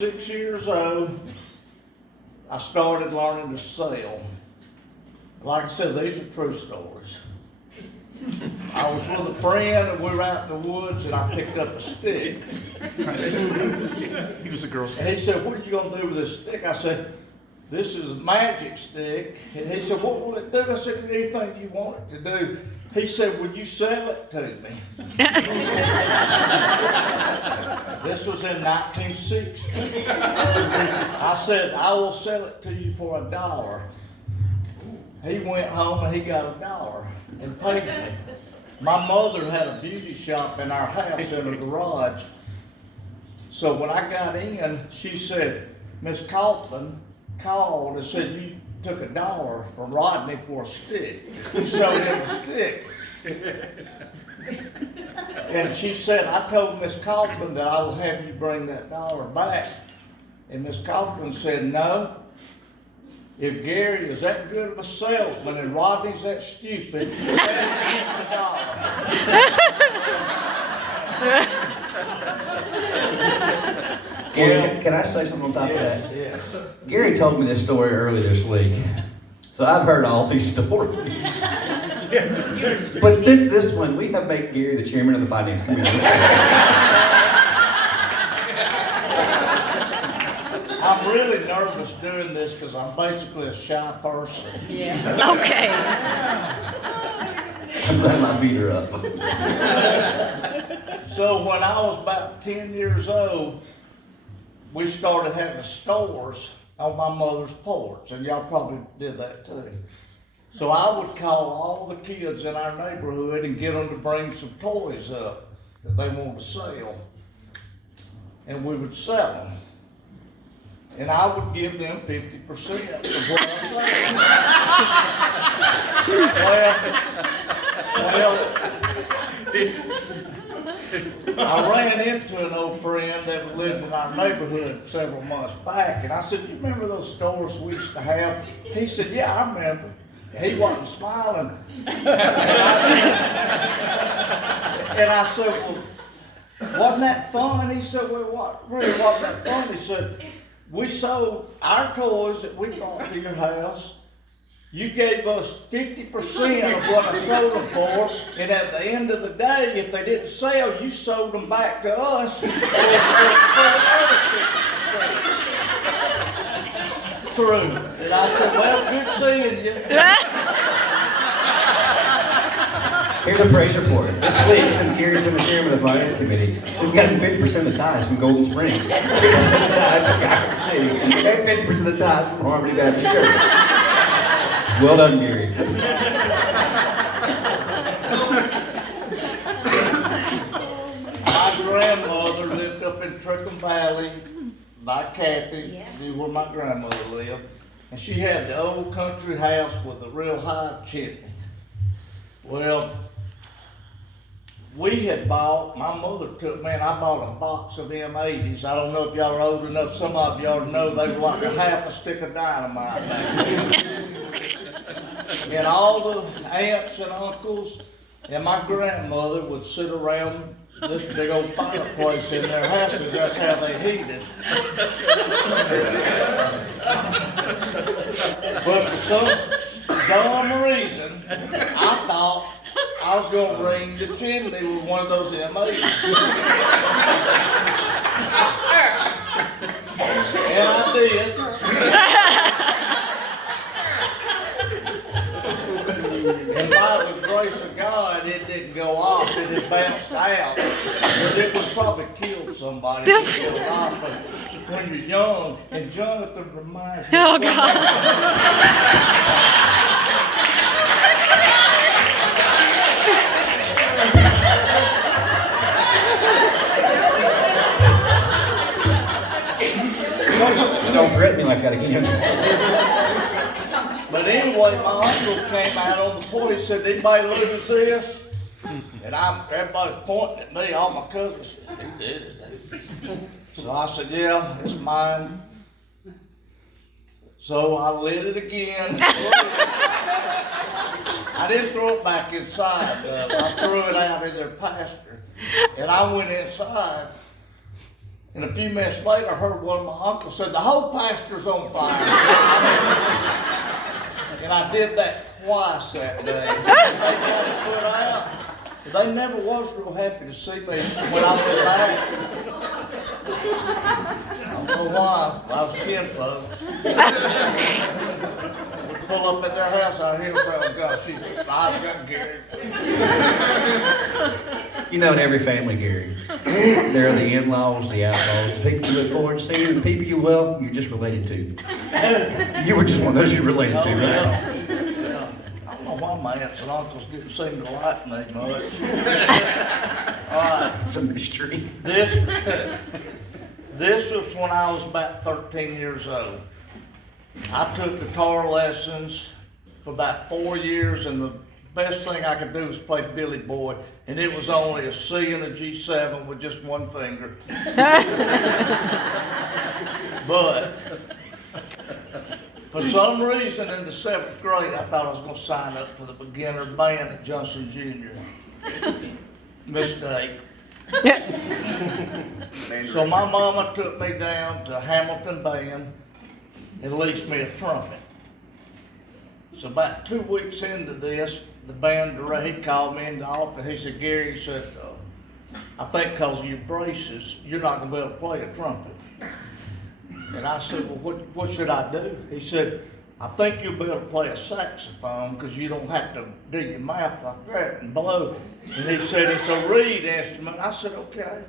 6 years old, I started learning to sail. Like I said, these are true stories. I was with a friend and we were out in the woods and I picked up a stick. He was a Girl Scout. And he said, "What are you going to do with this stick?" I said, "This is a magic stick." And he said, "What will it do?" I said, "Anything you want it to do." He said, "Would you sell it to me?" This was in 1960. I said, "I will sell it to you for $1. He went home and he got $1 and paid me. My mother had a beauty shop in our house in a garage. So when I got in, she said, "Miss Kaufman called and said you took $1 from Rodney for a stick. You sold him a stick." And she said, "I told Miss Kaufman that I will have you bring that $1 back." And Miss Kaufman said, "No. If Gary is that good of a salesman and Rodney's that stupid, let him keep the $1." Gary, can I say something on top of that? Yeah. Gary told me this story early this week, so I've heard all these stories. But since this one, we have made Gary the chairman of the finance committee. I'm really nervous doing this because I'm basically a shy person. Yeah. Okay. I'm glad my feet are up. So when I was about 10 years old, we started having stores on my mother's porch, and y'all probably did that too. So I would call all the kids in our neighborhood and get them to bring some toys up that they wanted to sell, and we would sell them. And I would give them 50% of what I sold. I ran into an old friend that lived in our neighborhood several months back, and I said, "You remember those stores we used to have?" He said, "Yeah, I remember." He wasn't smiling. And I said, "Well, wasn't that fun?" He said, "Well, what really wasn't that fun?" He said, "We sold our toys that we brought to your house. You gave us 50% of what I sold them for, and at the end of the day, if they didn't sell, you sold them back to us for the other 50%. True." And I said, "Well, good seeing you." Here's a praise report. This week, since Gary's been the chairman of the finance committee, we've gotten 50% of the ties from Golden Springs, 50% of the ties from Garden City, and 50% of the ties from Harmony Baptist Church. Well done, Gary. My grandmother lived up in Trickham Valley by Kathy, Yes. knew where my grandmother lived. And she had the old country house with a real high chimney. Well, we had bought, my mother took me and I bought a box of M80s. I don't know if y'all are old enough, some of y'all know they were like a half a stick of dynamite. And all the aunts and uncles and my grandmother would sit around this big old fireplace in their house because that's how they heated. But for some dumb reason, I thought I was going to ring the chimney with one of those M80s. And I did. And by the grace of God, it didn't go off, it had bounced out. But it would probably kill somebody if it went off. But when you're young, and Jonathan reminds me. Oh, God. Don't threaten me like that again. But anyway, my uncle came out on the porch and said, "Anybody lose this?" And everybody's pointing at me, all my cousins. "He did it." So I said, "Yeah, it's mine." So I lit it again. I didn't throw it back inside, though. I threw it out in their pasture. And I went inside And a few minutes later, I heard one of my uncles said, "The whole pastor's on fire." And I did that twice that day. They got it put out. They never was real happy to see me when I went back. I don't know why. I was kinfolks. Pull up at their house out here and say, "Oh God, she's eyes got Gary." You know, in every family, Gary, there are the in-laws, the outlaws, the people you look forward to seeing, and the people you're just related to. You were just one of those you related to, right? Yeah. I don't know why my aunts and uncles didn't seem to like me much. All right. It's a mystery. This was when I was about 13 years old. I took guitar lessons for about 4 years, and the best thing I could do was play Billy Boy, and it was only a C and a G7 with just one finger. But for some reason in the 7th grade, I thought I was going to sign up for the beginner band at Johnson Jr. Mistake. So my mama took me down to Hamilton Band and leased me a trumpet. So about 2 weeks into this, the band director, he called me in the office. He said, "Gary," he said, "I think because of your braces, you're not going to be able to play a trumpet." And I said, "Well, what should I do?" He said, "I think you'll be able to play a saxophone because you don't have to do your mouth like that and blow." And he said, "It's a reed instrument." I said, "Okay."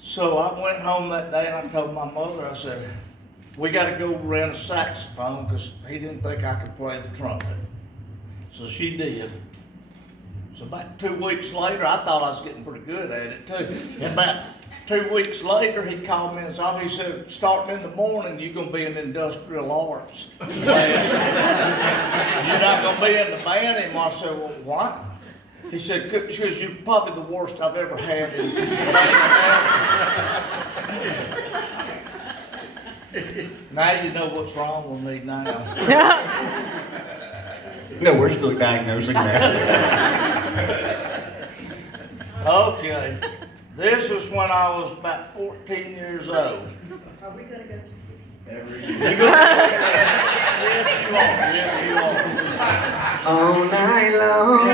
So I went home that day and I told my mother, I said, "We got to go rent a saxophone," because he didn't think I could play the trumpet. So she did. So about 2 weeks later, I thought I was getting pretty good at it too. And about 2 weeks later, he called me and he said, "Starting in the morning, you're going to be in industrial arts class. You're not going to be in the band anymore." I said, "Well, why?" He said, "Because you're probably the worst I've ever had in the band." Now you know what's wrong with me now. No, we're still diagnosing that. Okay. This was when I was about 14 years old. Are we gonna go to 60? Yes, you are. All night long.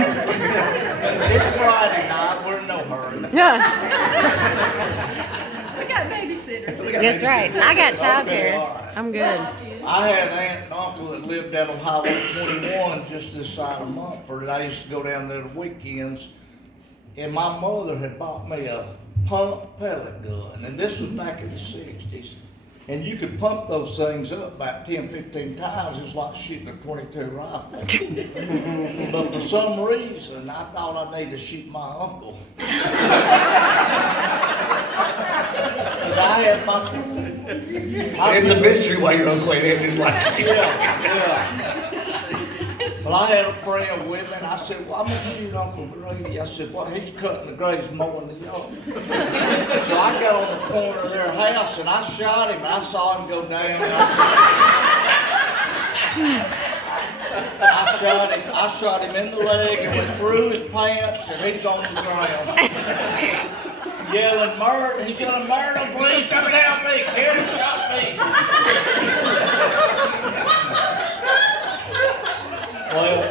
It's Friday night. We're in no hurry. We got babysitters. That's right. I got Okay, childcare. all right. I'm good. I had an aunt and uncle that lived down on Highway 21 just this side of Mumford, and I used to go down there the weekends. And my mother had bought me a pump pellet gun, and this was back in the 60s. And you could pump those things up about 10, 15 times. It's like shooting a .22 rifle. But for some reason, I thought I needed to shoot my uncle. Because I had It's a mystery why your uncle didn't like you. yeah. Well, I had a friend with me, and I said, "Well, I'm going to shoot Uncle Grady." I said, "Well, he's cutting the grass, mowing the yard." So I got on the corner of their house, and I shot him, and I saw him go down, and I shot him in the leg, and went through his pants, and he's on the ground. Yelling, "Murder!" He's yelling, "Murder, please come and help me! Gary shot me!" Well,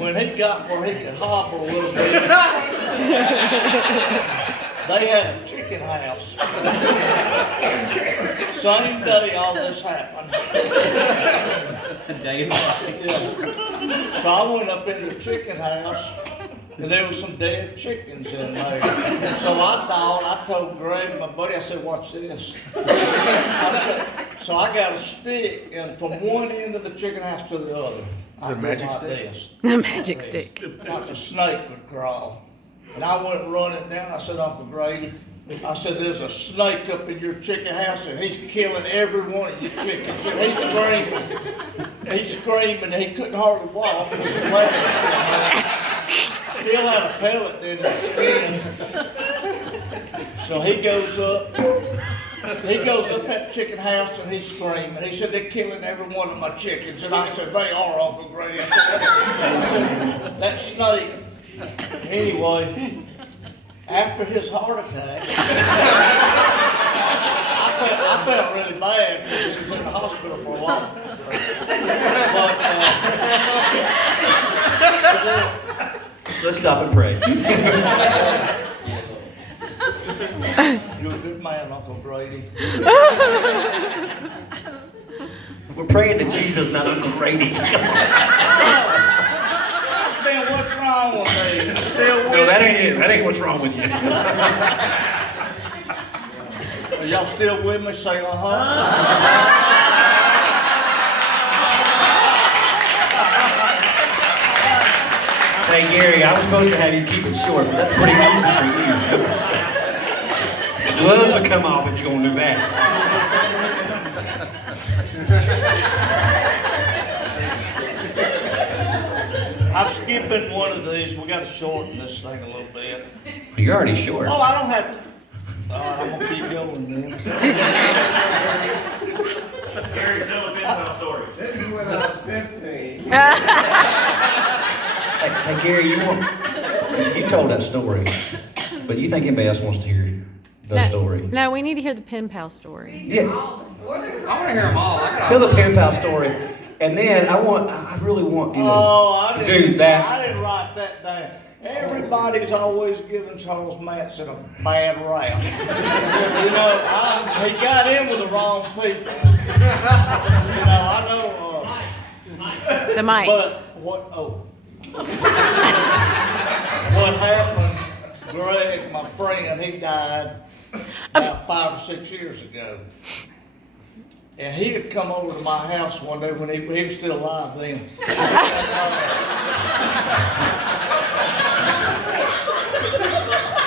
when he got where he could hobble a little bit, they had a chicken house. Same day all this happened. Yeah. So I went up in the chicken house, and there was some dead chickens in there. So I told Greg, my buddy, I said, "Watch this." So I got a stick, and from one end of the chicken house to the other, I did magic like stick? this. A magic stick. Like a snake would crawl. And I went running down. I said, "Uncle Grady," I said, "there's a snake up in your chicken house, and he's killing every one of your chickens." And he's screaming. He's screaming, and he couldn't hardly walk because his legs still had a pellet in his skin. So he goes up that chicken house, and he's screaming. He said, "They're killing every one of my chickens." And I said, "They are, Uncle Grady." I said, "That snake." Anyway, after his heart attack, I felt really bad because he was in the hospital for a while. But, Let's stop and pray. you're a good man, Uncle Grady. We're praying to Jesus, not Uncle Grady. Man, what's wrong with me? You still with No, that me? ain't it. That ain't what's wrong with you. Are y'all still with me? Say uh-huh. Hey, Gary, I was supposed to have you keep it short, but that's pretty easy for you. Gloves will come off if you're going to do that. I'm skipping one of these. We got to shorten this thing a little bit. You're already short. Oh, I don't have to. All right, I'm gonna keep going then. Gary, tell a pen story. This is when I was 15. Hey, Gary, you told that story, but you think anybody else wants to hear the story? No, we need to hear the pen pal story. Yeah. I want to hear them all. Tell the pen pal story, and then I really want you Oh, to do that. I didn't write that down. Everybody's always giving Charles Manson a bad rap. You know, he got in with the wrong people. You know, I know. The mic. But what? Oh. What happened? Greg, my friend, he died about 5 or 6 years ago. And he had come over to my house one day when he was still alive then.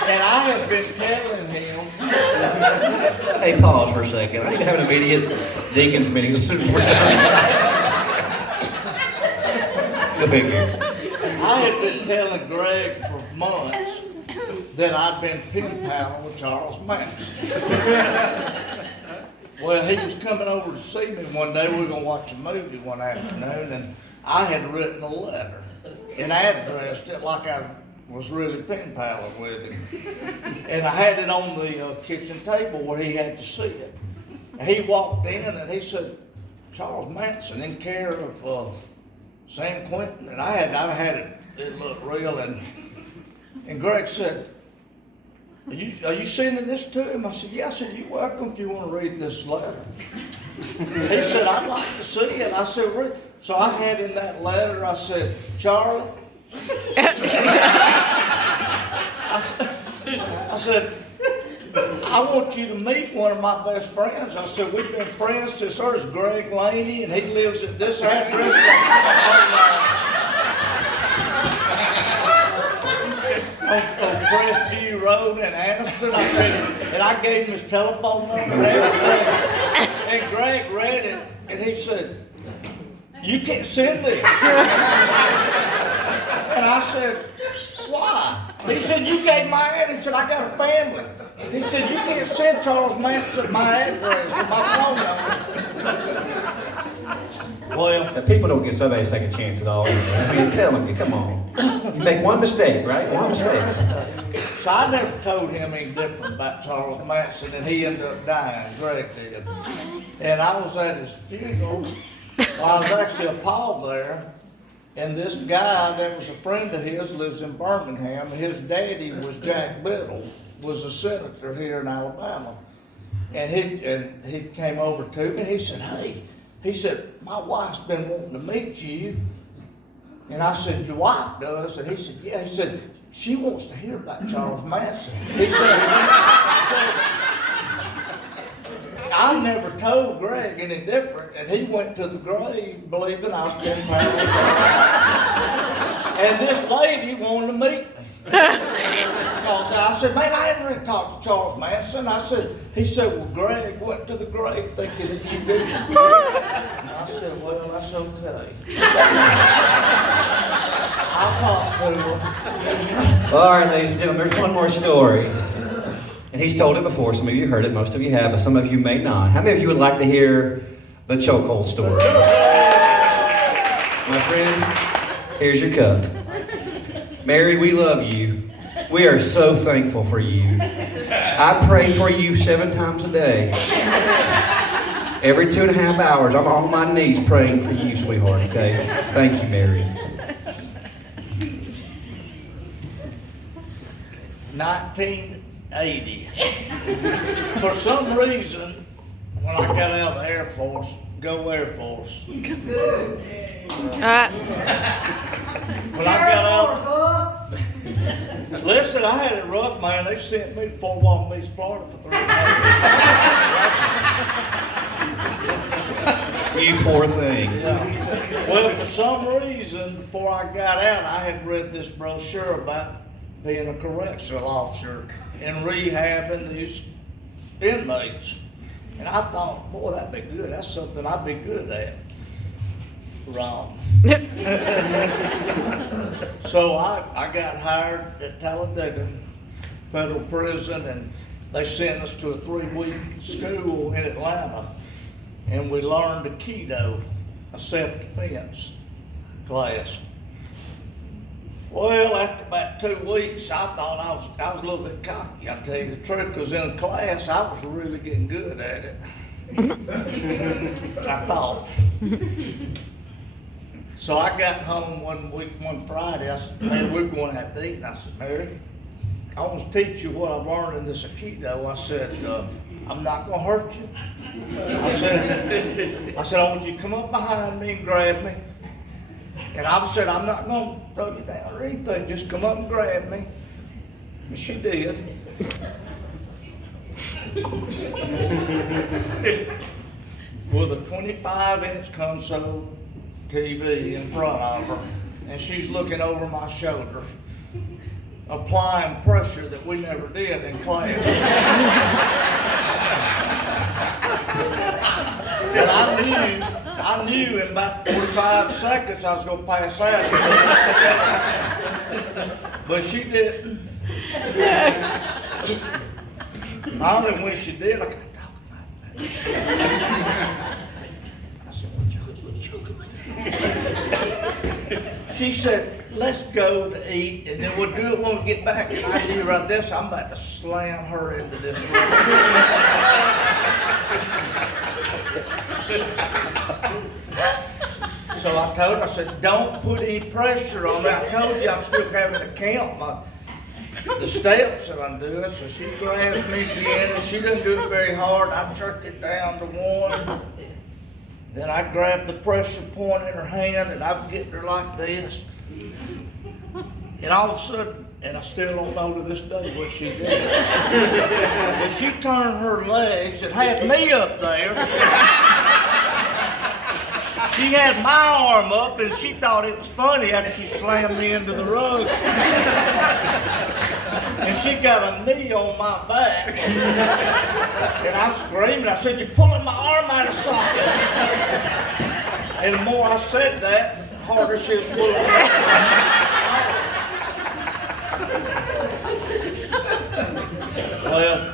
And I had been telling him. Hey, pause for a second. I need to have an immediate deacons meeting as soon as we're done. Go big here. I had been telling Greg for months that I'd been pen paling with Charles Manson. Well, he was coming over to see me one day. We were going to watch a movie one afternoon, and I had written a letter and addressed it like I was really pen paling with him. And I had it on the kitchen table where he had to see it. And he walked in and he said, Charles Manson in care of San Quentin. And I had it looked real. And Greg said, are you sending this to him? I said, yeah. I said, you're welcome if you want to read this letter. He said, I'd like to see it. I said, read. So I had in that letter, I said, Charlie, I said, I want you to meet one of my best friends. I said, we've been friends since there's Greg Laney, and he lives at this address on Crestview Road in Anniston. I said, and I gave him his telephone number and everything. And Greg read it, and he said, you can't send this. And I said, why? He said, you gave my address. He said, I got a family. He said, you can't send Charles Manson my address and my phone number. Well, People don't give somebody a second chance at all. I mean, tell them, come on. You make one mistake, right? One mistake. so I never told him any different about Charles Manson, and he ended up dying. Greg did. And I was at his funeral. Well, I was actually a pallbearer. And this guy that was a friend of his lives in Birmingham. His daddy was Jack Biddle, was a senator here in Alabama. And he came over to me and he said, hey, he said, my wife's been wanting to meet you. And I said, your wife does? And he said, yeah. He said, she wants to hear about Charles Manson. He said, I never told Greg any different, and he went to the grave believing I was 10 pounds. And this lady wanted to meet me. Because I said, man, I hadn't really talked to Charles Manson. He said, well, Greg went to the grave thinking that you did. And I said, well, that's okay. I'll talk to her. All right, ladies and gentlemen, there's one more story. And he's told it before. Some of you heard it, most of you have, but some of you may not. How many of you would like to hear the chokehold story? My friend, here's your cup. Mary, we love you. We are so thankful for you. I pray for you 7 times a day. Every 2.5 hours, I'm on my knees praying for you, sweetheart, okay? Thank you, Mary. 1980. For some reason, when I got out of the Air Force, go Air Force. When I got out, listen, I had it rough, man. They sent me to Fort Walton Beach, Florida for 3 days. You poor thing. Yeah. Well, for some reason, before I got out, I had read this brochure about being a correctional officer and rehabbing these inmates. And I thought, boy, that'd be good. That's something I'd be good at. Wrong. So I got hired at Talladega Federal Prison, and they sent us to a 3-week school in Atlanta. And we learned Aikido, a self-defense class. Well, after about 2 weeks, I thought I was a little bit cocky. I'll tell you the truth, because in class, I was really getting good at it. I thought. So I got home one Friday. I said, Mary, we're going out to eat. And I said, Mary, I want to teach you what I've learned in this Aikido. I said, I'm not going to hurt you. I said, I want you to come up behind me and grab me. And I said, I'm not going to throw you down or anything. Just come up and grab me. And she did. With a 25-inch console TV in front of her. And she's looking over my shoulder, applying pressure that we never did in class. And I knew in about 45 seconds I was going to pass out. But she didn't. I only when she did, I got talking about that. I said, what you She said, let's go to eat, and then we'll do it when we get back. And I knew right there, so I'm about to slam her into this room. So I told her, I said, don't put any pressure on me. I told you I'm still having to count the steps that I'm doing. So she grabs me again, and she doesn't do it very hard. I jerk it down to 1. Then I grab the pressure point in her hand, and I'm getting her like this. And all of a sudden, and I still don't know to this day what she did. But she turned her legs and had me up there. She had my arm up, and she thought it was funny after she slammed me into the rug. And she got a knee on my back. And I'm screaming. I said, you're pulling my arm out of socket. And the more I said that, the harder she was pulling it out. Well,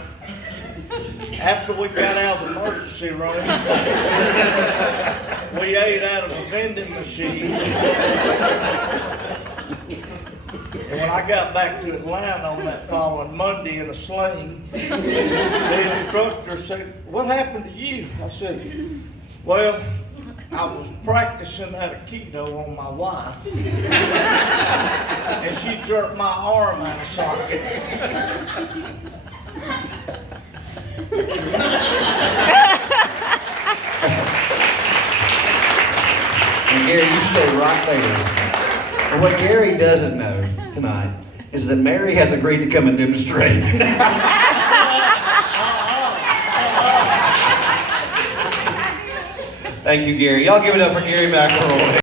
after we got out of the emergency room, we ate out of a vending machine. And when I got back to Atlanta on that following Monday in a sling, the instructor said, what happened to you? I said, well, I was practicing that Aikido on my wife. And she jerked my arm out of socket. And Gary, you stay right there. And what Gary doesn't know tonight is that Mary has agreed to come and demonstrate. Thank you, Gary. Y'all give it up for Garry McElroy.